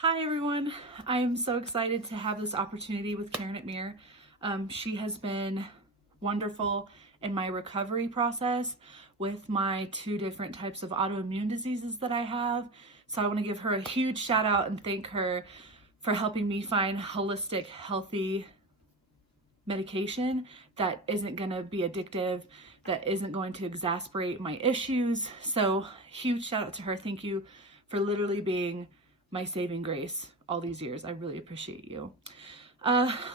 Hi everyone. I am so excited to have this opportunity with Karen at Mir. She has been wonderful in my recovery process with my two different types of autoimmune diseases that I have. So I want to give her a huge shout out and thank her for helping me find holistic, healthy medication that isn't going to be addictive, that isn't going to exacerbate my issues. So huge shout out to her. Thank you for literally being my saving grace all these years. I really appreciate you.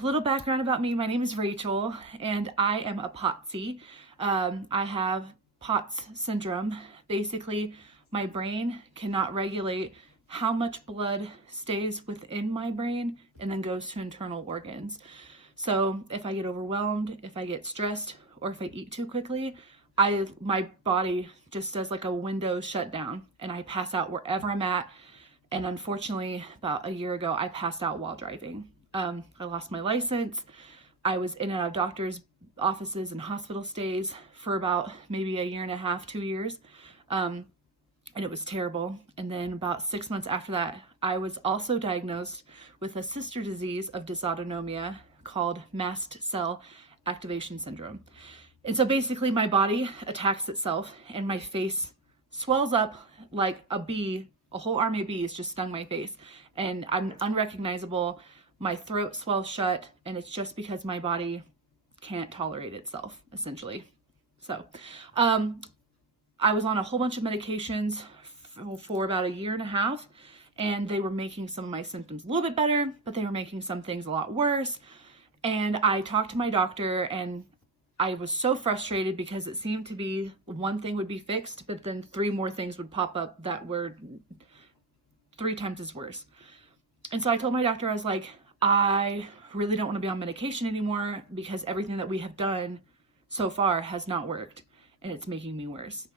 Little background about me. My name is Rachel and I am a POTSy. I have POTS syndrome. Basically, my brain cannot regulate how much blood stays within my brain and then goes to internal organs. So if I get overwhelmed, if I get stressed, or if I eat too quickly, my body just does like a Windows shutdown and I pass out wherever I'm at. And unfortunately, about a year ago, I passed out while driving. I lost my license. I was in and out of doctor's offices and hospital stays for about maybe a year and a half, 2 years. And it was terrible. And then about 6 months after that, I was also diagnosed with a sister disease of dysautonomia called mast cell activation syndrome. And so basically my body attacks itself and my face swells up like a bee. A whole army of bees just stung my face and I'm unrecognizable. My throat swells shut and it's just because my body can't tolerate itself, essentially. So I was on a whole bunch of medications for about a year and a half and they were making some of my symptoms a little bit better, but they were making some things a lot worse. And I talked to my doctor and I was so frustrated because it seemed to be one thing would be fixed, but then 3 more things would pop up that were 3 times as worse. And so I told my doctor, I was like, I really don't want to be on medication anymore because everything that we have done so far has not worked and it's making me worse.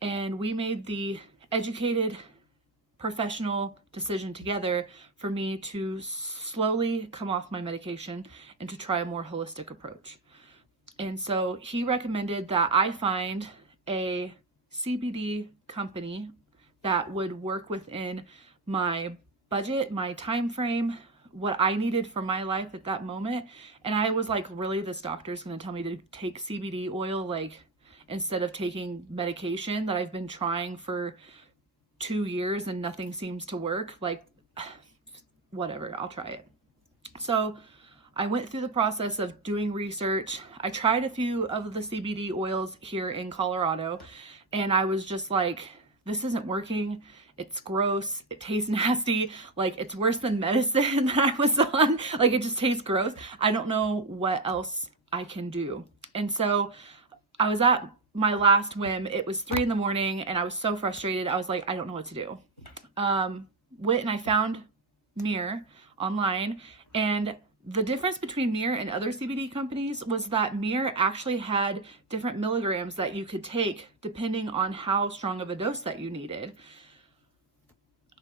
And we made the educated, professional decision together for me to slowly come off my medication and to try a more holistic approach. And so he recommended that I find a CBD company that would work within my budget, my time frame, what I needed for my life at that moment. And I was like, really, this doctor is going to tell me to take CBD oil, like instead of taking medication that I've been trying for 2 years and nothing seems to work? Like, whatever, I'll try it. So I went through the process of doing research. I tried a few of the CBD oils here in Colorado and I was just like, this isn't working. It's gross. It tastes nasty. Like, it's worse than medicine that I was on. Like, it just tastes gross. I don't know what else I can do. And so I was at my last whim. It was 3 a.m. and I was so frustrated. I was like, I don't know what to do. Went and I found Mir online, and the difference between Mir and other CBD companies was that Mir actually had different milligrams that you could take depending on how strong of a dose that you needed.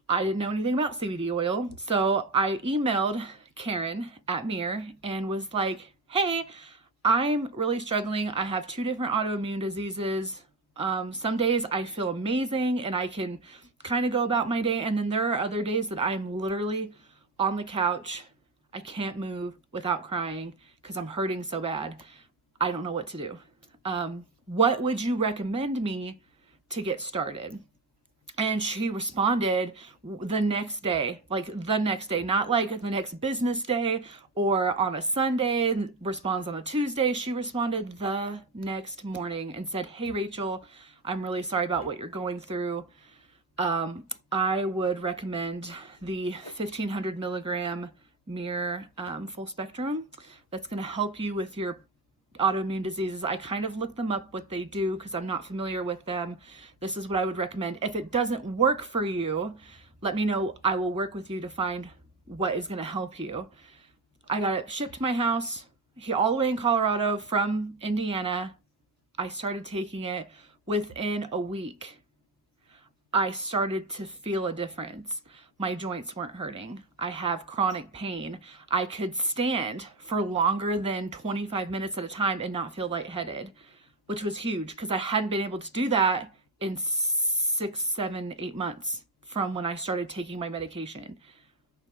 I didn't know anything about CBD oil, so I emailed Karen at Mir and was like, hey, I'm really struggling. I have 2 different autoimmune diseases. Some days I feel amazing and I can kind of go about my day, and then there are other days that I'm literally on the couch. I can't move without crying because I'm hurting so bad. I don't know what to do. What would you recommend me to get started? And she responded the next day, like the next day, not like the next business day or on a Sunday, responds on a Tuesday. She responded the next morning and said, hey, Rachel, I'm really sorry about what you're going through. I would recommend the 1500 milligram Mir full spectrum. That's going to help you with your autoimmune diseases. I kind of looked them up, what they do, because I'm not familiar with them. This is what I would recommend. If it doesn't work for you, let me know. I will work with you to find what is going to help you. I got it shipped to my house here all the way in Colorado from Indiana. I started taking it. Within a week, I started to feel a difference. My joints weren't hurting. I have chronic pain. I could stand for longer than 25 minutes at a time and not feel lightheaded, which was huge because I hadn't been able to do that in 6, 7, 8 months from when I started taking my medication.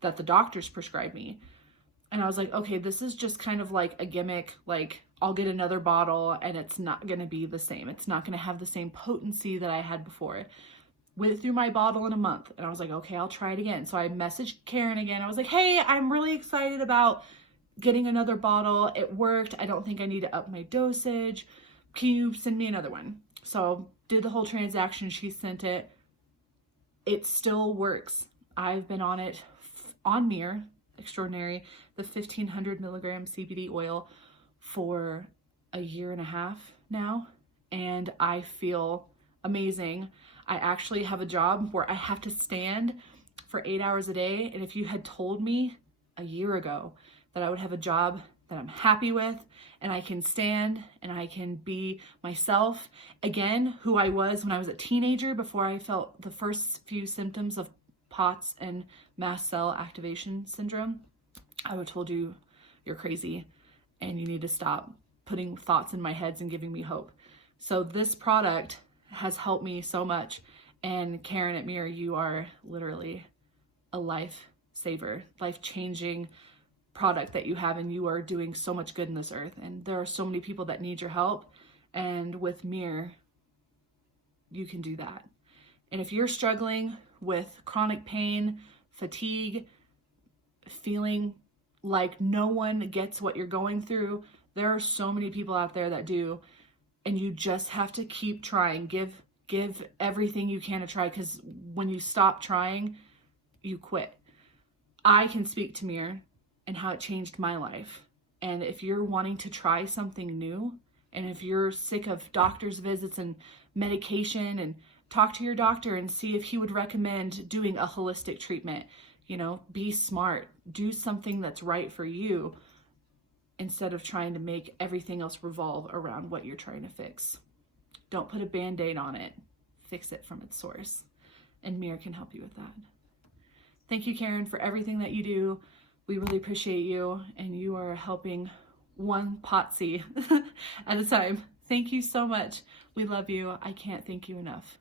that the doctors prescribed me. And I was like, okay, this is just kind of like a gimmick. Like, I'll get another bottle and it's not going to be the same. It's not going to have the same potency that I had before. Went through my bottle in a month and I was like, okay, I'll try it again. So I messaged Karen again. I was like, hey, I'm really excited about getting another bottle. It worked. I don't think I need to up my dosage. Can you send me another one? So did the whole transaction. She sent it. It still works. I've been on it on Mir Extraordinary, the 1500 milligram CBD oil for a year and a half now, and I feel amazing. I actually have a job where I have to stand for 8 hours a day, and if you had told me a year ago that I would have a job that I'm happy with and I can stand and I can be myself again, who I was when I was a teenager before I felt the first few symptoms of POTS and mast cell activation syndrome, I would have told you you're crazy and you need to stop putting thoughts in my head and giving me hope. So this product has helped me so much. And Karen at Mir, you are literally a lifesaver, life-changing product that you have, and you are doing so much good in this earth. And there are so many people that need your help. And with Mir, you can do that. And if you're struggling with chronic pain, fatigue, feeling like no one gets what you're going through, there are so many people out there that do, and you just have to keep trying. Give everything you can to try, because when you stop trying, you quit. I can speak to Mir and how it changed my life. And if you're wanting to try something new, and if you're sick of doctor's visits and medication, and talk to your doctor and see if he would recommend doing a holistic treatment. You know, be smart, do something that's right for you instead of trying to make everything else revolve around what you're trying to fix. Don't put a Band-Aid on it. Fix it from its source. And Mir can help you with that. Thank you, Karen, for everything that you do. We really appreciate you, and you are helping one potsy at a time. Thank you so much. We love you. I can't thank you enough.